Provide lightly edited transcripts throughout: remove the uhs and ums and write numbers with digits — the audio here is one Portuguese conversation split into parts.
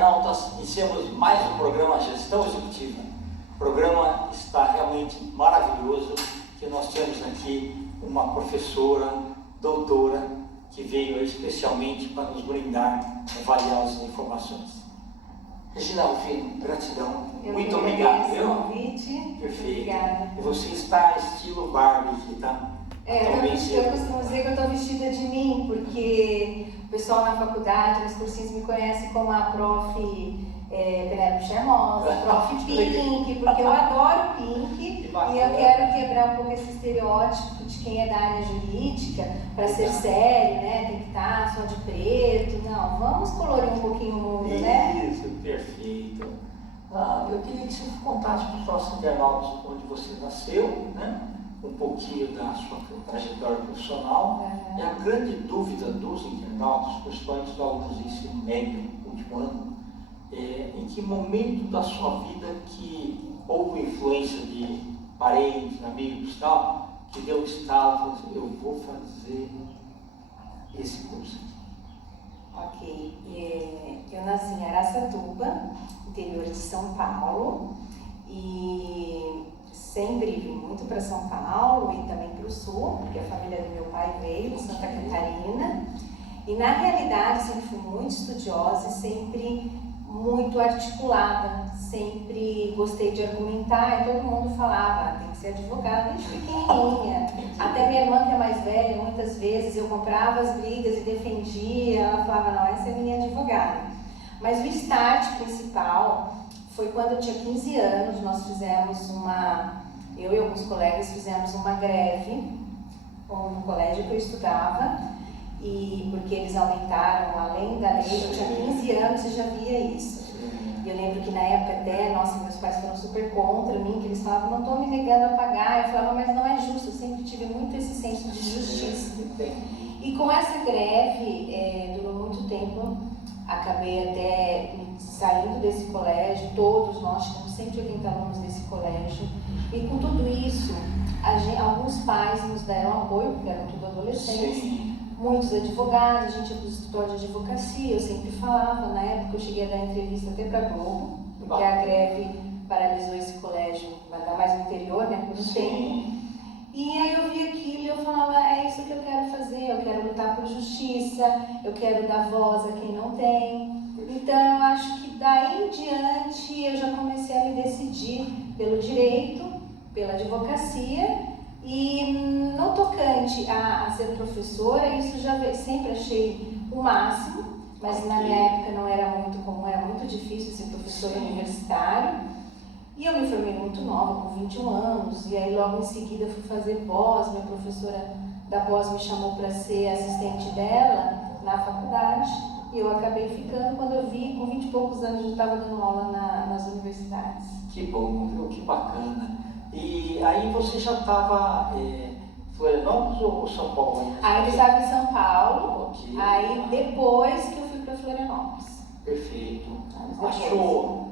internautas, iniciamos mais um programa Gestão Executiva. O programa está realmente maravilhoso, que nós temos aqui uma professora, doutora, que veio especialmente para nos brindar valiosas informações. Regina Rufino, gratidão. Muito obrigado. Eu convite. Perfeito. Obrigada. E você está estilo Barbie aqui, tá? Eu costumo dizer que eu estou vestida de mim, porque o pessoal na faculdade, nos cursinhos, me conhece como a prof. Penélope Charmosa, prof. Pink, porque eu adoro Pink e eu quero quebrar um pouco esse estereótipo de quem é da área jurídica para ser sério, né? Tem que estar só de preto. Não, vamos colorir um pouquinho o mundo, né? Isso, perfeito. Eu queria que você contasse para os nossos internautas onde você nasceu, né? Um pouquinho da sua trajetória profissional. E a grande dúvida dos internautas, principalmente dos alunos de ensino médio, último ano, em que momento da sua vida que houve influência de parentes, amigos e tal, que deu estalo, eu vou fazer esse curso aqui. Ok, eu nasci em Araçatuba, interior de São Paulo, e sempre vim muito para São Paulo e também para o Sul, porque a família do meu pai veio de Santa Catarina. E na realidade sempre fui muito estudiosa e sempre muito articulada, sempre gostei de argumentar e todo mundo falava, tem que ser advogada desde pequenininha. Até minha irmã, que é mais velha, muitas vezes eu comprava as brigas e defendia, ela falava, não, essa é minha advogada. Mas o start principal foi quando eu tinha 15 anos, nós fizemos eu e alguns colegas fizemos uma greve no colégio que eu estudava, e porque eles aumentaram além da lei, eu tinha 15 anos e já via isso. E eu lembro que na época até, meus pais foram super contra mim, que eles falavam, não estou me negando a pagar. Eu falava, mas não é justo, eu sempre tive muito esse senso de justiça. E com essa greve, durou muito tempo, acabei até saindo desse colégio, todos nós tivemos 180 alunos nesse colégio, e com tudo isso, alguns pais nos deram apoio, porque eram tudo adolescentes, muitos advogados, a gente ia para o escritório de advocacia, eu sempre falava, na época eu cheguei a dar entrevista até para a Globo, porque a greve paralisou esse colégio, ainda mais no interior, né, por um tempo. E aí eu vi aquilo e eu falava, é isso que eu quero fazer, eu quero lutar por justiça, eu quero dar voz a quem não tem. Então eu acho que daí em diante eu já comecei a me decidir pelo direito, pela advocacia. E no tocante a ser professora, isso já sempre achei o máximo, mas na minha época não era muito comum, era muito difícil ser professora universitária. E eu me formei muito nova, com 21 anos, e aí logo em seguida fui fazer pós, minha professora da pós me chamou para ser assistente dela na faculdade, e eu acabei ficando, quando eu vi, com 20 e poucos anos eu já estava dando aula nas universidades. Que bom, viu? Que bacana. E aí você já estava em Florianópolis ou São Paulo? Aí eu estava em São Paulo, okay. Aí depois que eu fui para Florianópolis. Perfeito. Achou?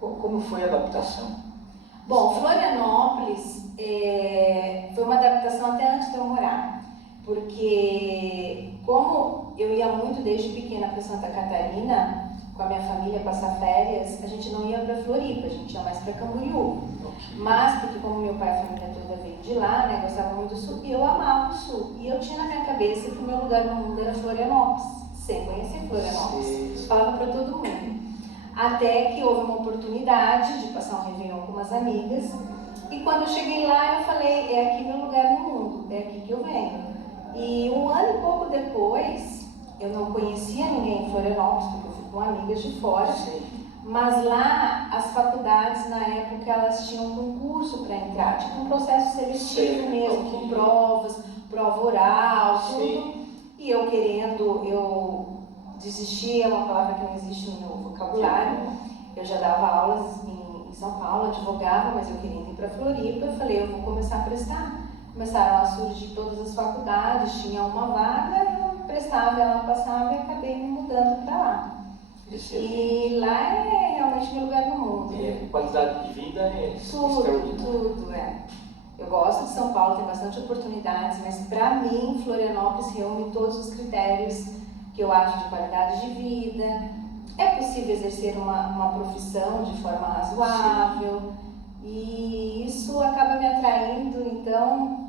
Como foi a adaptação? Bom, Florianópolis foi uma adaptação até antes de eu morar, porque como eu ia muito desde pequena para Santa Catarina, com a minha família passar férias, a gente não ia para Floripa, a gente ia mais para Camboriú. Mas, porque como meu pai e a família toda veio de lá, né, gostava muito do Sul, e eu amava o Sul. E eu tinha na minha cabeça que o meu lugar no mundo era Florianópolis, sem conhecer Florianópolis. Falava para todo mundo. Até que houve uma oportunidade de passar um Réveillon com umas amigas. E quando eu cheguei lá, eu falei, é aqui meu lugar no mundo, é aqui que eu venho. E um ano e pouco depois, eu não conhecia ninguém em Florianópolis, porque eu fui com amigas de fora. Mas lá, as faculdades, na época, elas tinham um concurso para entrar, tipo um processo seletivo mesmo, com provas, prova oral, tudo. E eu eu desisti, é uma palavra que não existe no meu vocabulário. Eu já dava aulas em São Paulo, advogava, mas eu queria ir para Floripa. Eu falei, eu vou começar a prestar. Começaram a surgir todas as faculdades, tinha uma vaga, eu prestava, ela passava e acabei me mudando para lá. E lá é realmente meu lugar no mundo. E a qualidade de vida é tudo. Eu gosto de São Paulo, tem bastante oportunidades, mas para mim, Florianópolis reúne todos os critérios que eu acho de qualidade de vida, é possível exercer uma profissão de forma razoável. E isso acaba me atraindo, então,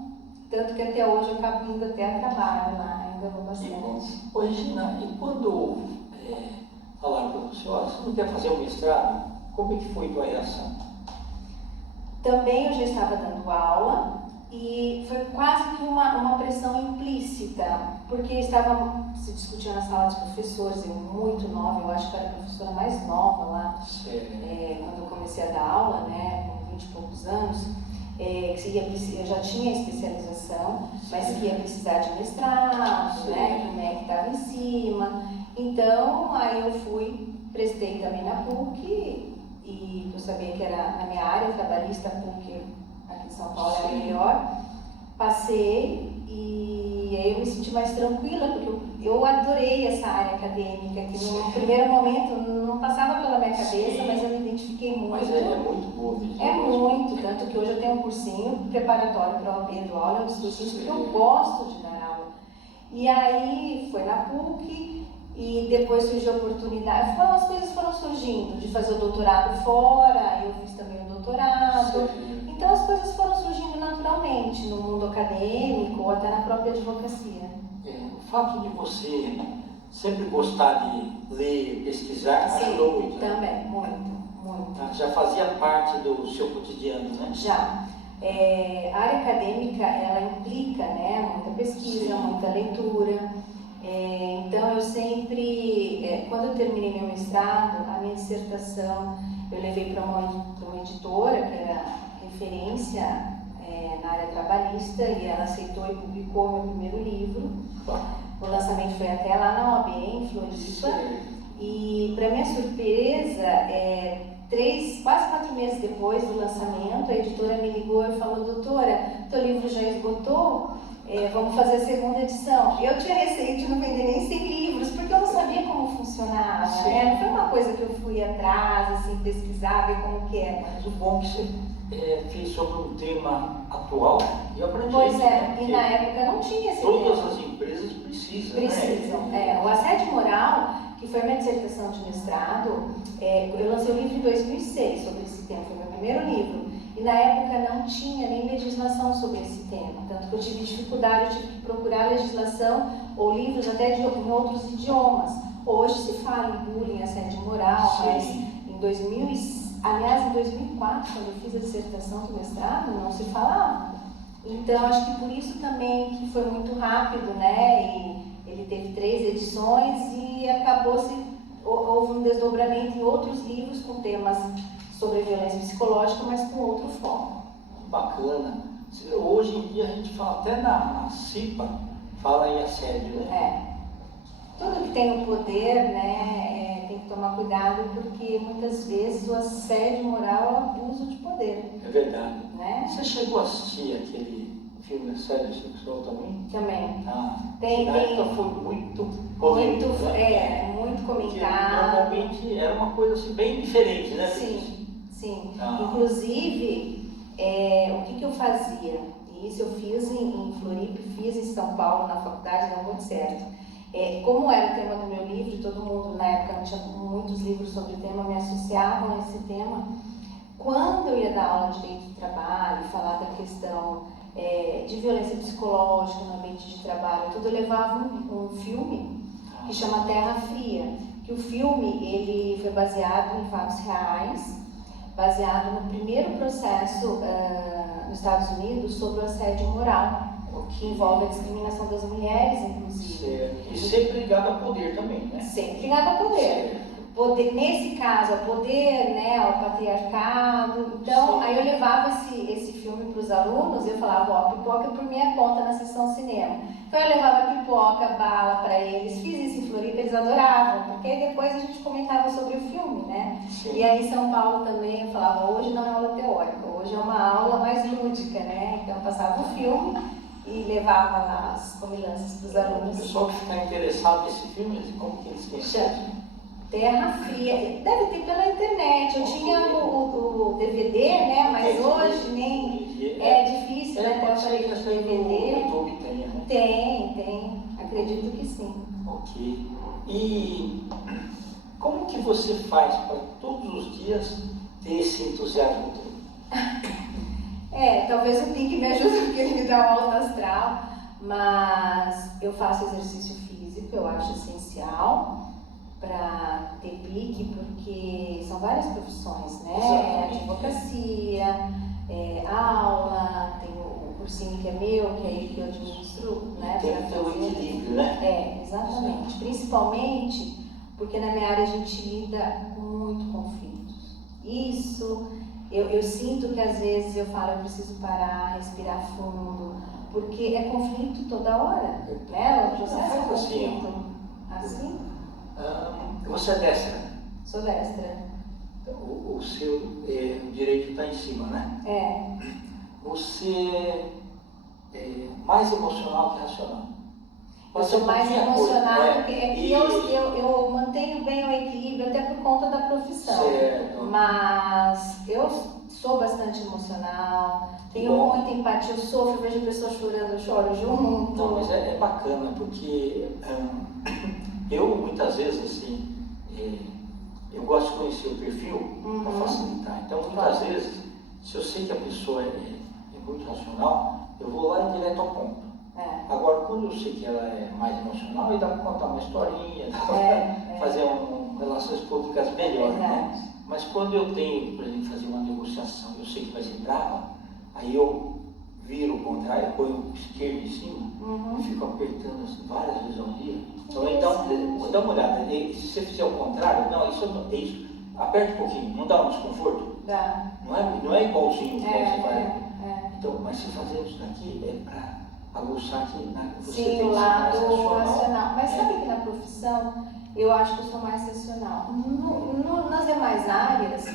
tanto que até hoje eu acabo indo até a trabalho lá, ainda vou bastante. Ô, Regina, e quando falaram para você, olha, você não quer fazer um mestrado? Como é que foi a tua reação? Também eu já estava dando aula e foi quase que uma pressão implícita, porque estava se discutindo na sala dos professores, eu muito nova, eu acho que era a professora mais nova lá, quando eu comecei a dar aula, né, com 20 e poucos anos, eu já tinha especialização, mas que ia precisar de mestrado, né, que o MEC estava em cima. Então, aí eu prestei também na PUC, e eu sabia que era na minha área trabalhista, a PUC aqui em São Paulo era melhor. Passei e aí eu me senti mais tranquila, porque eu adorei essa área acadêmica, que no primeiro momento não passava pela minha cabeça, mas eu me identifiquei muito. Mas é muito boa, É muito, tanto que hoje eu tenho um cursinho preparatório para a OAB do aula, eu discuti porque eu gosto de dar aula. E aí foi na PUC e depois surgiu a oportunidade, as coisas foram surgindo, de fazer o doutorado fora, eu fiz também o doutorado. Então as coisas foram surgindo naturalmente no mundo acadêmico ou até na própria advocacia. O fato de você sempre gostar de ler, pesquisar, ajudou muito, né? Também, muito. Já fazia parte do seu cotidiano, né? Já. A área acadêmica, ela implica, né, muita pesquisa, muita leitura. Então eu sempre, quando eu terminei meu mestrado, a minha dissertação eu levei para uma editora que era referência na área trabalhista, e ela aceitou e publicou meu primeiro livro. O lançamento foi até lá na OAB, em Floripa, e para minha surpresa, quase 4 meses depois do lançamento, a editora me ligou e falou: doutora, teu livro já esgotou? Vamos fazer a segunda edição. Eu tinha receio de não vender nem 100 livros, porque eu não sabia como funcionava, né? Não foi uma coisa que eu fui atrás, assim, pesquisar, ver como que é. Mas o bom é que você fez sobre um tema atual e abrangente. Pois é, e na época não tinha esse todas tema. as empresas precisam, né? O assédio moral, que foi minha dissertação de mestrado, eu lancei o livro em 2006 sobre esse tema, foi meu primeiro livro. E na época não tinha nem legislação sobre esse tema, tanto que eu tive dificuldade, eu tive que procurar legislação ou livros até em outros idiomas. Hoje se fala em bullying, assédio moral, mas em 2004, quando eu fiz a dissertação do mestrado, não se falava. Então acho que por isso também que foi muito rápido, né? E ele teve 3 edições e houve um desdobramento em outros livros com temas sobre violência psicológica, mas com outro foco. Bacana. Hoje em dia a gente fala, até na CIPA, fala em assédio, né? Tudo que tem o poder, né, tem que tomar cuidado, porque muitas vezes o assédio moral é abuso de poder. É verdade. Né? Você chegou a assistir aquele filme Assédio Sexual também? Também. Na época foi muito polêmico, muito comentado. Normalmente era uma coisa assim, bem diferente, né? Sim. Inclusive, o que eu fazia? E isso eu fiz em Floripa, fiz em São Paulo, na faculdade, deu muito certo. Como era o tema do meu livro, todo mundo na época não tinha muitos livros sobre o tema, me associavam a esse tema. Quando eu ia dar aula de direito do trabalho, falar da questão de violência psicológica no ambiente de trabalho, tudo, eu levava um filme que chama Terra Fria, que o filme ele foi baseado em fatos reais, baseado no primeiro processo nos Estados Unidos sobre o assédio moral, que envolve a discriminação das mulheres, inclusive. E sempre ligado ao poder também, né? Sempre ligado ao poder. Nesse caso, ao poder, né, ao patriarcado. Então, aí eu levava esse filme para os alunos e eu falava, pipoca por minha conta na sessão cinema. Então eu levava pipoca, bala para eles, fiz isso em Floripa, eles adoravam, porque aí depois a gente comentava sobre o filme, né? E aí em São Paulo também eu falava, hoje não é aula teórica, hoje é uma aula mais lúdica, né? Então eu passava o filme e levava lá as comilanças para os alunos. O pessoal que ficar interessado nesse filme, como que eles têm acesso? Terra Fria, deve ter pela internet. Eu tinha o DVD, né? Mas hoje nem é difícil, né? Ter aparelho de DVD. YouTube tem, né? Tem, acredito que sim. Ok. E como que você faz para todos os dias ter esse entusiasmo todo? Talvez o pique me ajude porque ele me dá um alto astral, mas eu faço exercício físico, eu acho essencial para ter pique, porque são várias profissões, né? Exatamente. Advocacia, aula, tem o cursinho que é meu, que é ele que eu administro, né? Tem que ter um equilíbrio, né? Exatamente. Principalmente porque na minha área a gente lida com muito conflitos. Isso, eu sinto que às vezes eu falo, eu preciso parar, respirar fundo, porque é conflito toda hora, né? O processo é conflito. Assim? Você é destra? Sou destra. O seu direito está em cima, né? Você é mais emocional que racional? Eu sou mais emocional, porque eu mantenho bem o equilíbrio até por conta da profissão. Certo. Mas eu sou bastante emocional, tenho muita empatia, eu sofro, vejo pessoas chorando, eu choro junto. Não, mas é bacana, porque eu muitas vezes, assim, eu gosto de conhecer o perfil para facilitar. Então, muitas vezes, se eu sei que a pessoa é muito racional, eu vou lá e direto ao ponto. Agora, quando eu sei que ela é mais emocional, aí dá para contar uma historinha, dá para fazer relações públicas melhor, né? Mas quando eu tenho, por exemplo, fazer uma negociação, eu sei que vai ser brava, aí eu viro o contrário, ponho o esquerdo em cima e fico apertando assim, várias vezes ao dia. Então, dá uma olhada, se você fizer o contrário, não, isso, aperta um pouquinho, não dá um desconforto? Dá. Não é igualzinho que você vai. Então, mas se fazer isso daqui é para aguçar que você tem que ser mais racional. Mas sabe que na profissão eu acho que eu sou mais racional. Nas demais áreas,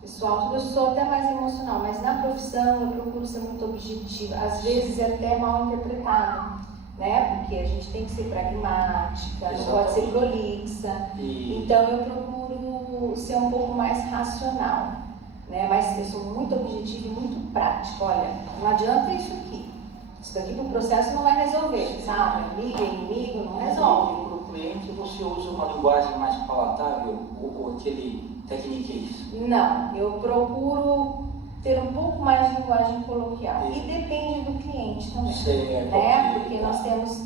pessoal, eu sou até mais emocional, mas na profissão eu procuro ser muito objetiva. Às vezes é até mal interpretado, né? Porque a gente tem que ser pragmática, não pode ser prolixa. Então eu procuro ser um pouco mais racional, né? Mas eu sou muito objetiva e muito prática. Olha, não adianta isso aqui. Isso daqui para o processo não vai resolver, sabe? Amigo e inimigo não resolve. E para o cliente você usa uma linguagem mais palatável ou aquele techniquez? Não, eu procuro ter um pouco mais de linguagem coloquial. E depende do cliente também. Né? Porque nós temos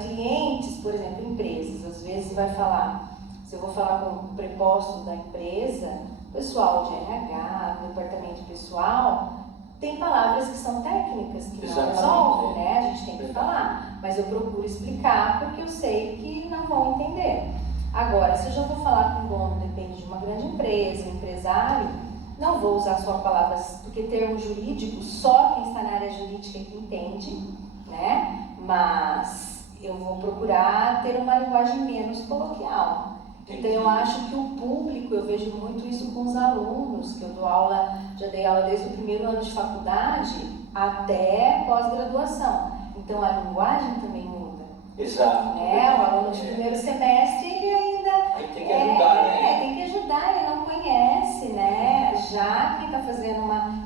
clientes, por exemplo, empresas. Às vezes vai falar, se eu vou falar com o preposto da empresa, pessoal de RH, departamento pessoal, tem palavras que são técnicas, que não resolvem, né? A gente tem que falar, mas eu procuro explicar porque eu sei que não vão entender. Agora, se eu já vou falar com o dono, depende de uma grande empresa, um empresário, não vou usar só palavras, porque termo jurídico, só quem está na área jurídica que entende, né? Mas eu vou procurar ter uma linguagem menos coloquial. Então eu acho que o público, eu vejo muito isso com os alunos, que eu dou aula, já dei aula desde o primeiro ano de faculdade até pós-graduação. Então a linguagem também muda. Exato. Né? O aluno de primeiro semestre, ele ainda... Aí tem que ajudar, né? Tem que ajudar, ele não conhece, né? Já quem está fazendo uma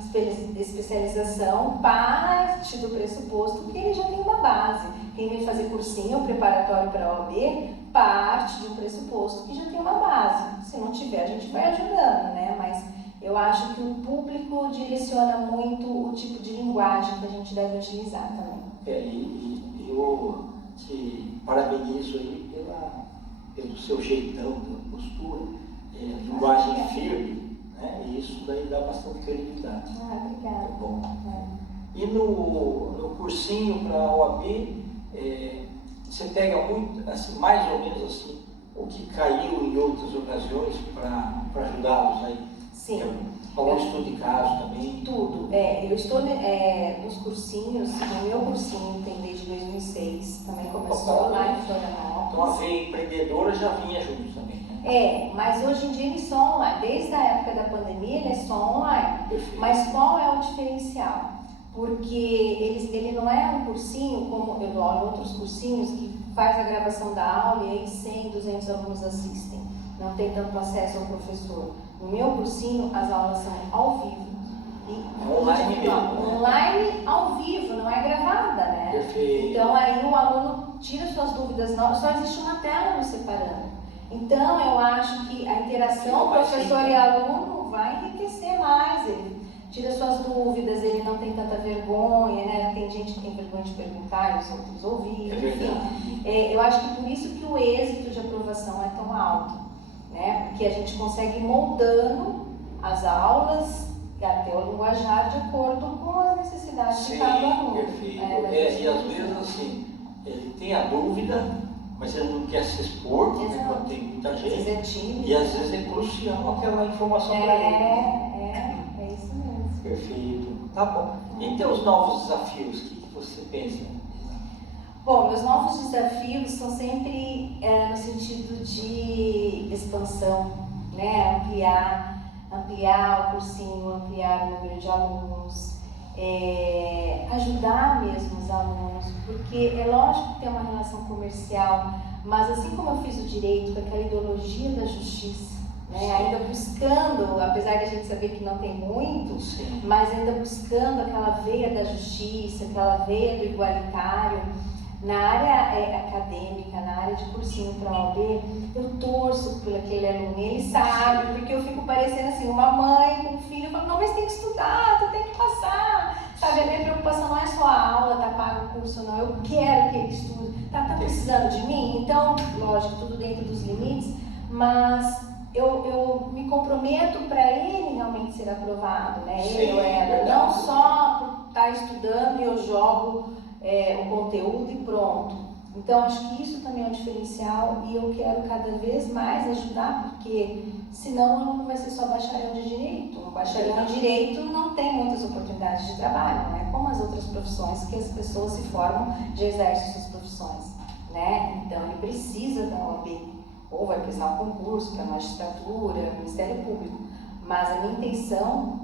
especialização parte do pressuposto que ele já tem uma base. Quem vem fazer cursinho preparatório para a OAB parte do pressuposto que já tem uma base. Se não tiver, a gente vai ajudando, né? Mas eu acho que o público direciona muito o tipo de linguagem que a gente deve utilizar também. E eu te parabenizo aí pelo seu jeitão, pela postura, linguagem firme, né? E isso daí dá bastante credibilidade. Obrigada. É bom. E no cursinho para a OAB, você pega muito, assim, mais ou menos assim, o que caiu em outras ocasiões para ajudá-los aí? Sim. Algum estudo de caso também? Tudo. Eu estou nos cursinhos, o meu cursinho tem desde 2006, também começou lá em Florianópolis. Então a veia empreendedora já vinha junto também, né? Mas hoje em dia eles são online. Desde a época da pandemia ele é só online. Perfeito. Mas qual é o diferencial? Porque ele não é um cursinho, como eu dou aula em outros cursinhos, que faz a gravação da aula e aí 100, 200 alunos assistem. Não tem tanto acesso ao professor. No meu cursinho, as aulas são ao vivo. Online mesmo. Online ao vivo, não é gravada, né? Perfeito. Então aí o aluno tira suas dúvidas, só existe uma tela nos separando. Então, eu acho que a interação professor e aluno vai enriquecer mais. Ele tira suas dúvidas, ele não tem tanta vergonha, né? Tem gente que tem vergonha de perguntar e os outros ouvir, enfim. Eu acho que por isso que o êxito de aprovação é tão alto, né? Porque a gente consegue ir moldando as aulas e até o linguajar de acordo com as necessidades de cada aluno. Perfeito. E às vezes assim, ele tem a dúvida, mas ele não quer se expor, né, quando tem muita gente. E às vezes é crucial aquela informação para ele. É isso mesmo. Perfeito. Tá bom. E teus novos desafios, o que você pensa? Bom, meus novos desafios são sempre no sentido de expansão, né? Ampliar o cursinho, ampliar o número de alunos, ajudar mesmo os alunos, porque é lógico que tem uma relação comercial, mas assim como eu fiz o direito com aquela ideologia da justiça, né, ainda buscando, apesar de a gente saber que não tem muito, sim, mas ainda buscando aquela veia da justiça, aquela veia do igualitário, na área acadêmica, na área de cursinho para a OAB, eu torço por aquele aluno, ele sabe, porque eu fico parecendo assim, uma mãe com um filho, falando, não, mas tem que estudar, tu tem que passar, sabe, a minha preocupação não é só a aula, tá pago o curso, não, eu quero que ele estude, tá precisando de mim? Então, lógico, tudo dentro dos limites, mas eu me comprometo para ele realmente ser aprovado, né, ele ou ela, não só por estar estudando e eu jogo o conteúdo e pronto. Então, acho que isso também é um diferencial e eu quero cada vez mais ajudar, porque senão não vai ser só bacharel de direito. Um bacharel de direito não tem muitas oportunidades de trabalho, não é como as outras profissões que as pessoas se formam e exercem suas profissões, né? Então, ele precisa da OAB, ou vai prestar um concurso para a magistratura, Ministério Público, mas a minha intenção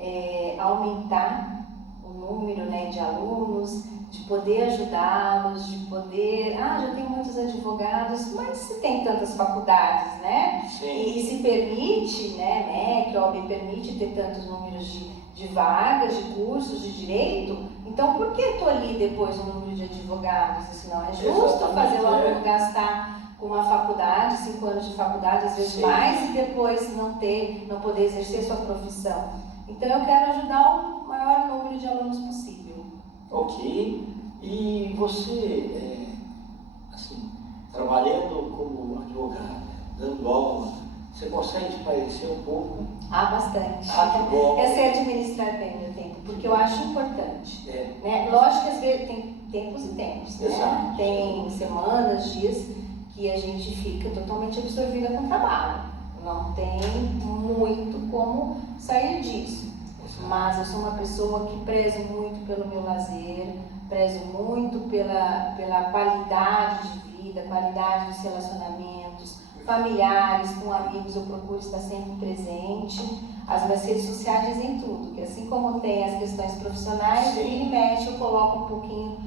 é aumentar o número, né, de alunos, de poder ajudá-los, de poder... já tem muitos advogados, mas se tem tantas faculdades, né? E se permite, né, MEC, a OAB permite ter tantos números de vagas, de cursos de direito, então por que tu ali depois o número de advogados? Isso não é justo fazer o aluno gastar com uma faculdade, 5 anos de faculdade, às vezes mais, e depois não poder exercer sua profissão. Então eu quero ajudar o maior número de alunos possível. Ok. E você, assim, trabalhando como advogada, dando aula, você consegue espairecer um pouco? Bastante. Que bom. Eu sei administrar bem o meu tempo, porque eu acho importante. Né? Lógico que às vezes tem tempos e tempos, né? Tem semanas, dias que a gente fica totalmente absorvida com o trabalho. Não tem muito como sair disso. Mas eu sou uma pessoa que prezo muito pelo meu lazer, prezo muito pela qualidade de vida, qualidade dos relacionamentos familiares, com amigos, eu procuro estar sempre presente. As minhas redes sociais dizem tudo, que assim como tem as questões profissionais, vira e mexe, eu coloco um pouquinho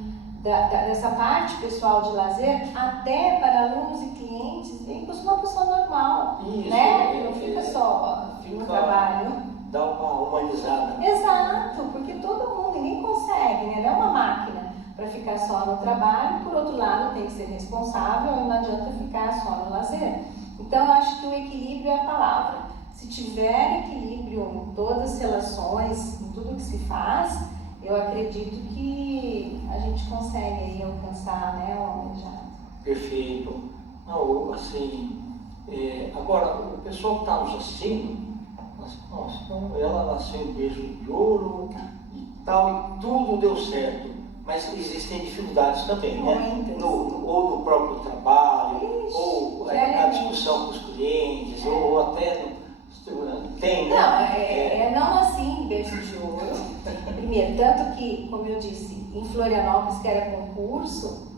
dessa parte pessoal de lazer, até para alunos e clientes, veem que eu sou uma pessoa normal, né? Que não fica só no trabalho. Dá uma humanizada. Exato, porque todo mundo, ninguém consegue, né? Não é uma máquina para ficar só no trabalho, por outro lado tem que ser responsável e não adianta ficar só no lazer. Então eu acho que o equilíbrio é a palavra. Se tiver equilíbrio em todas as relações, em tudo que se faz, eu acredito que a gente consegue aí alcançar, né, o almejado. Perfeito. Não, assim, agora o pessoal que está nos assistindo, nossa, então ela nasceu em berço de ouro e tal, e tudo deu certo. Mas existem dificuldades também, né? Ou no próprio trabalho, ou na discussão com os clientes, ou até tem, né? Não assim em berço de ouro. Primeiro, tanto que, como eu disse, em Florianópolis, que era concurso,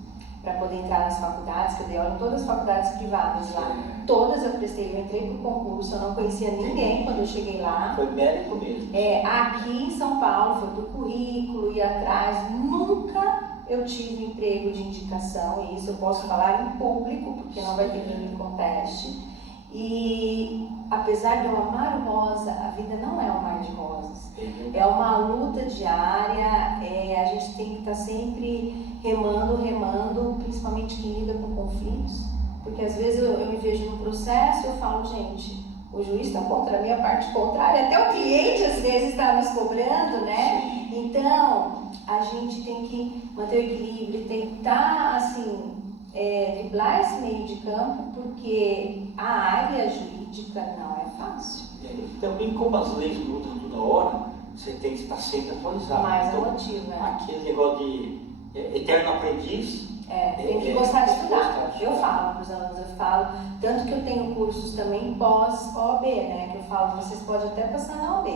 para poder entrar nas faculdades, que eu dei aula em todas as faculdades privadas lá. Todas eu prestei, eu entrei por concurso, eu não conhecia ninguém quando eu cheguei lá. Foi mérito mesmo. Aqui em São Paulo, foi do currículo, ir atrás, nunca eu tive emprego de indicação, e isso eu posso falar em público, porque não vai ter quem me conteste. E apesar de eu amar o rosa, a vida não é um mar de rosas. É uma luta diária, a gente tem que estar sempre remando, principalmente quem lida com conflitos, Porque às vezes eu me vejo no processo e eu falo, gente, o juiz está contra a minha parte contrária, até o cliente às vezes está nos cobrando, né? Então, a gente tem que manter o equilíbrio, tentar, assim, driblar esse meio de campo, porque a área jurídica não é fácil. Também, como as leis mudam toda hora, você tem que estar sempre atualizado. Mais então, motivo, né? Aquele negócio de eterno aprendiz. Tem que gostar de estudar. Eu falo para os alunos, tanto que eu tenho cursos também pós-OAB, né? Que eu falo, vocês podem até passar na OAB,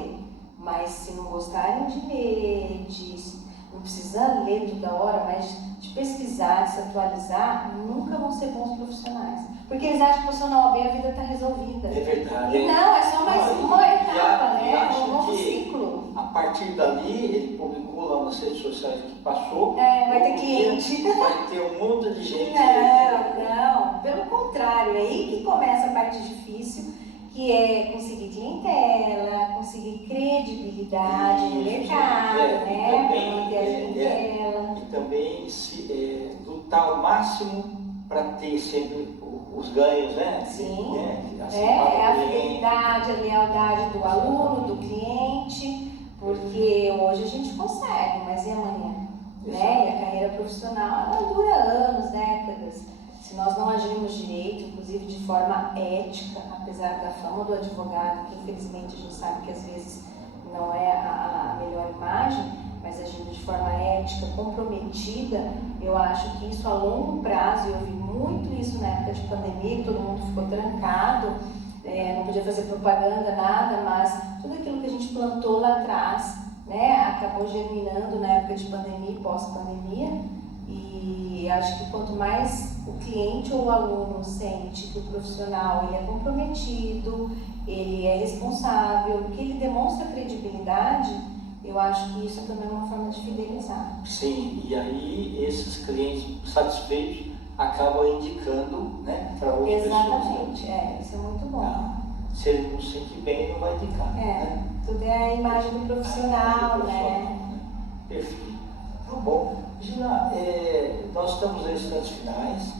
mas se não gostarem de ler, não precisa ler toda hora, mas de pesquisar, de se atualizar, nunca vão ser bons profissionais. Porque eles acham que passou na OAB a vida está resolvida. É verdade. E não, é só mais uma etapa, né? É um novo ciclo. A partir dali, ele publicou lá nas redes sociais que passou. Vai ter cliente. Vai ter um monte de gente. Não. Pelo contrário, é aí que começa a parte difícil, que é conseguir clientela, conseguir credibilidade no mercado, né? Para manter a clientela. E também lutar ao máximo para ter sempre os ganhos, né? Sim. Assim, a fidelidade, a lealdade do aluno, do cliente, porque hoje a gente consegue, mas e amanhã? Né? E a carreira profissional, ela dura anos, décadas. Se nós não agirmos direito, inclusive de forma ética, apesar da fama do advogado, que infelizmente a gente sabe que às vezes não é a melhor imagem, mas agindo de forma ética, comprometida, eu acho que isso a longo prazo, eu vi muito isso na época de pandemia, que todo mundo ficou trancado, não podia fazer propaganda, nada, mas tudo aquilo que a gente plantou lá atrás, né, acabou germinando na época de pandemia e pós-pandemia, e acho que quanto mais o cliente ou o aluno sente que o profissional ele é comprometido, ele é responsável, que ele demonstra credibilidade, eu acho que isso também é uma forma de fidelizar. Sim, e aí esses clientes satisfeitos acabam indicando, né, para outras pessoas. Exatamente, isso é muito bom. Se ele não se sente bem, ele não vai indicar. Né? Tudo é a imagem do profissional, né? Perfeito. Tá bom. Gina, nós estamos nos instantes finais.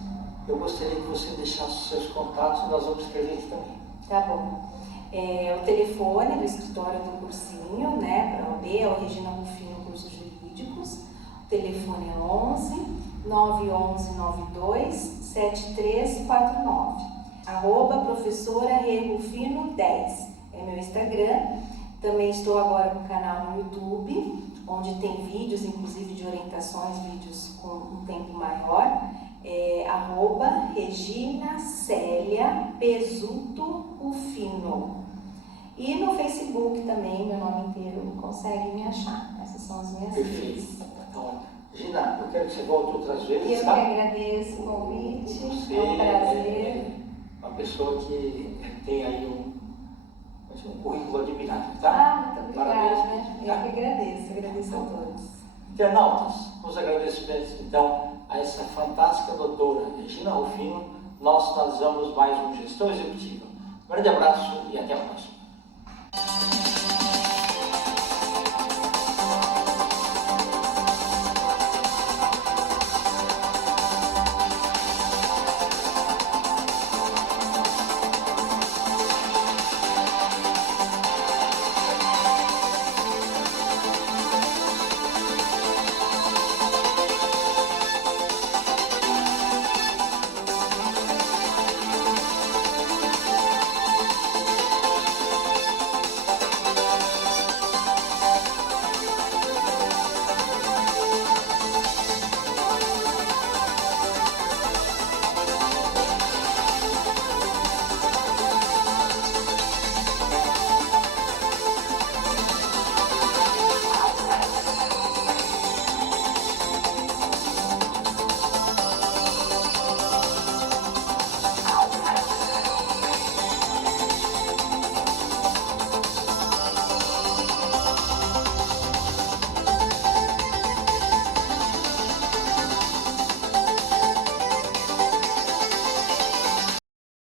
Eu gostaria que você deixasse os seus contatos e nós vamos escrever aqui também. Tá bom. O telefone do escritório do cursinho, né, para a OAB, é o Regina Rufino Cursos Jurídicos. O telefone é 11 911 92 7349. @professora Rufino 10 é meu Instagram. Também estou agora com um canal no YouTube, onde tem vídeos, inclusive de orientações, vídeos com um tempo maior. Regina Célia Pesuto Rufino. E no Facebook também, meu nome inteiro, consegue me achar. Essas são as minhas redes. Então, Gina, eu quero que você volte outras vezes. Eu que agradeço o convite, você é um prazer. Uma pessoa que tem aí um currículo admirável, tá? Muito obrigada. Eu que agradeço a todos. Internautas, os agradecimentos então a essa fantástica doutora Regina Rufino. Nós finalizamos mais um Gestão Executiva. Um grande abraço e até a próxima.